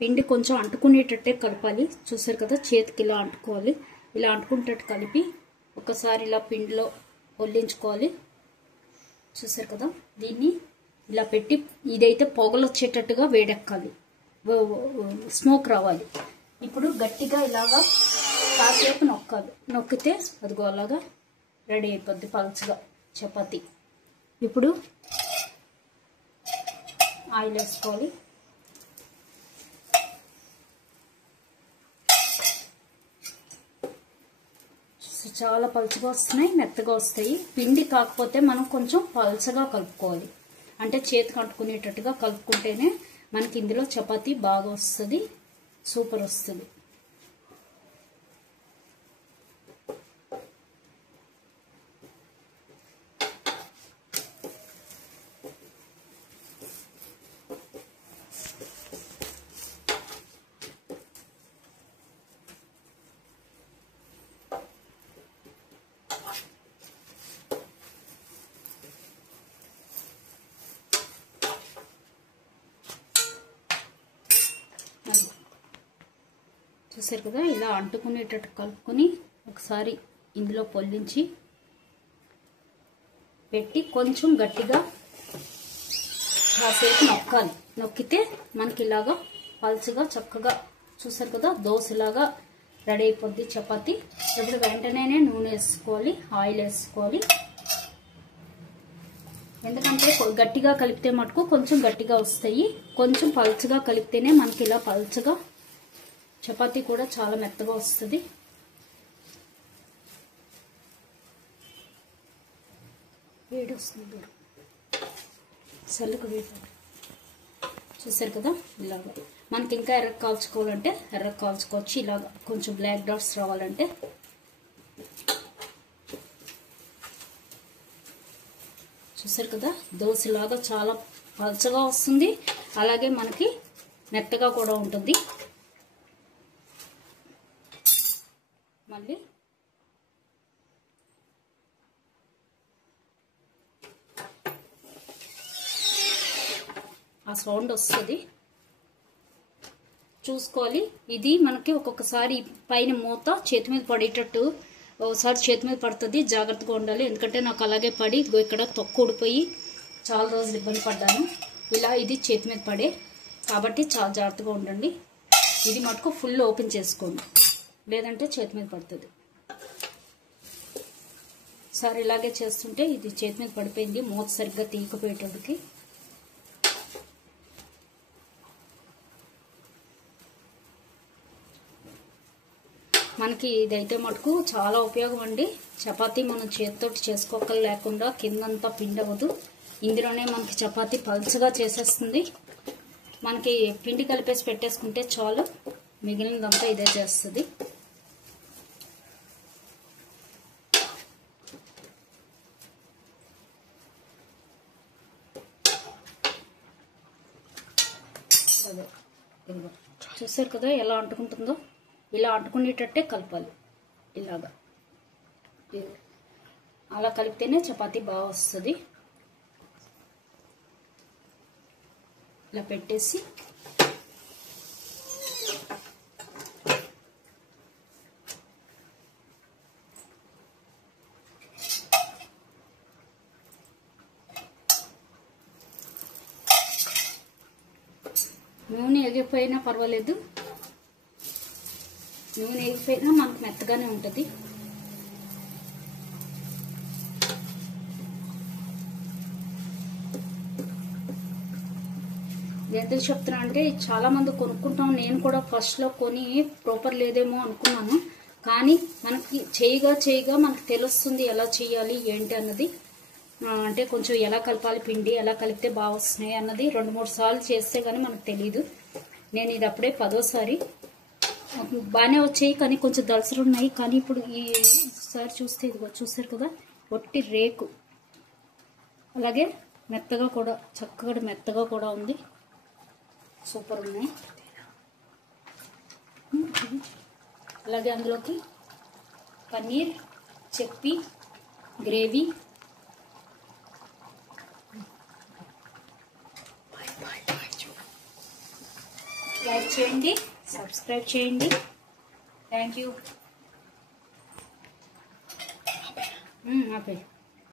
పిండి కొంచెం అంటుకునేటట్టే కలపాలి. చూసారు కదా, చేతికి ఇలా అంటుకోవాలి. ఇలా అంటుకునేటట్టు కలిపి ఒకసారి ఇలా పిండిలో వల్లించుకోవాలి. చూసారు కదా, దీన్ని ఇలా పెట్టి ఇదైతే పొగలు వచ్చేటట్టుగా వేడెక్కాలి, స్మోక్ రావాలి. ఇప్పుడు గట్టిగా ఇలాగా కాసేపు నొక్కాలి. నొక్కితే అదిగో అలాగా రెడీ అయిపోద్ది పల్చగా చపాతీ. ఇప్పుడు ఆయిల్ వేసుకోవాలి. చాలా పలుచగా వస్తున్నాయి, మెత్తగా వస్తాయి. పిండి కాకపోతే మనం కొంచెం పలుచగా కలుపుకోవాలి. అంటే చేతికి అంటుకునేటట్టుగా కలుపుకుంటేనే మనకి ఇందులో చపాతీ బాగా వస్తుంది, సూపర్ వస్తుంది. చూసారు కదా, ఇలా అంటుకునేటట్టు కలుపుకొని ఒకసారి ఇందులో పొల్లించి పెట్టి కొంచెం గట్టిగా కాసేపు నొక్కాలి. నొక్కితే మనకి ఇలాగా పల్చగా చక్కగా చూసారు కదా దోశలాగా రెడీ అయిపోద్ది చపాతీ. ఇప్పుడు వెంటనే నూనె వేసుకోవాలి, ఆయిల్ వేసుకోవాలి. ఎందుకంటే గట్టిగా కలిపితే మటుకు కొంచెం గట్టిగా వస్తాయి, కొంచెం పల్చగా కలిపితేనే మనకి ఇలా పల్చగా చపాతీ కూడా చాలా మెత్తగా వస్తుంది. వేడి వస్తుంది, చల్లకు వేడి. చూసారు కదా, ఇలాగా మనకి ఇంకా ఎర్ర కాల్చుకోవాలంటే ఎర్ర కాల్చుకోవచ్చు. ఇలాగా కొంచెం బ్లాక్ డాట్స్ రావాలంటే. చూసారు కదా, దోశలాగా చాలా పల్చగా వస్తుంది, అలాగే మనకి మెత్తగా కూడా ఉంటుంది. మళ్ళీ ఆ సౌండ్ వస్తుంది, చూసుకోవాలి. ఇది మనకి ఒక్కొక్కసారి పైన మూత చేతి మీద పడేటట్టు, ఒకసారి చేతి మీద పడుతుంది, జాగ్రత్తగా ఉండాలి. ఎందుకంటే నాకు అలాగే పడి ఇక్కడ తొక్కు ఊడిపోయి చాలా రోజులు ఇబ్బంది పడ్డాను. ఇలా ఇది చేతి మీద పడే, కాబట్టి చాలా జాగ్రత్తగా ఉండండి. ఇది మటుకు ఫుల్ ఓపెన్ చేసుకోండి, లేదంటే చేతి మీద పడుతుంది. సరే, ఇలాగే చేస్తుంటే ఇది చేతి మీద పడిపోయింది, మూత సరిగ్గా తీయకపోయేటోడికి. మనకి ఇదైతే మటుకు చాలా ఉపయోగం అండి. చపాతీ మనం చేతితోటి చేసుకోక లేకుండా కిందంతా పిండి అవ్వదు. ఇందులోనే మనకి చపాతీ పల్చగా చేసేస్తుంది. మనకి పిండి కలిపేసి పెట్టేసుకుంటే చాలు, మిగిలినదంతా ఇదే చేస్తుంది. చూసారు కదా ఎలా అంటుకుంటుందో, ఇలా అంటుకునేటట్టే కలపాలి. ఇలాగా అలా కలిపితేనే చపాతీ బాగా వస్తుంది. ఇలా పెట్టేసి నూనె ఎగిపోయినా పర్వాలేదు, నూనె ఎగిపోయినా మనకు మెత్తగానే ఉంటుంది. ఎందుకు చెప్తున్నా అంటే చాలా మంది కొనుక్కుంటాం, నేను కూడా ఫస్ట్లో కొని ప్రాపర్ లేదేమో అనుకున్నాను. కానీ మనకి చేయగా మనకి తెలుస్తుంది ఎలా చేయాలి ఏంటి అన్నది. అంటే కొంచెం ఎలా కలపాలి, పిండి ఎలా కలిపితే బాగా వస్తున్నాయి అన్నది 2-3 సార్లు చేస్తే కానీ మనకు తెలియదు. నేను ఇది అప్పుడే 10వ సారి. బాగానే వచ్చాయి, కానీ కొంచెం దలసరు ఉన్నాయి. కానీ ఇప్పుడు ఈసారి చూస్తే ఇదిగో చూసారు కదా, ఒట్టి రేకు. అలాగే మెత్తగా కూడా, చక్కగా మెత్తగా కూడా ఉంది, సూపర్ ఉన్నాయి. అలాగే అందులోకి పన్నీర్, చెప్పి, గ్రేవీ, లైక్ చేయండి, సబ్స్క్రైబ్ చేయండి. Thank you. ఆపే.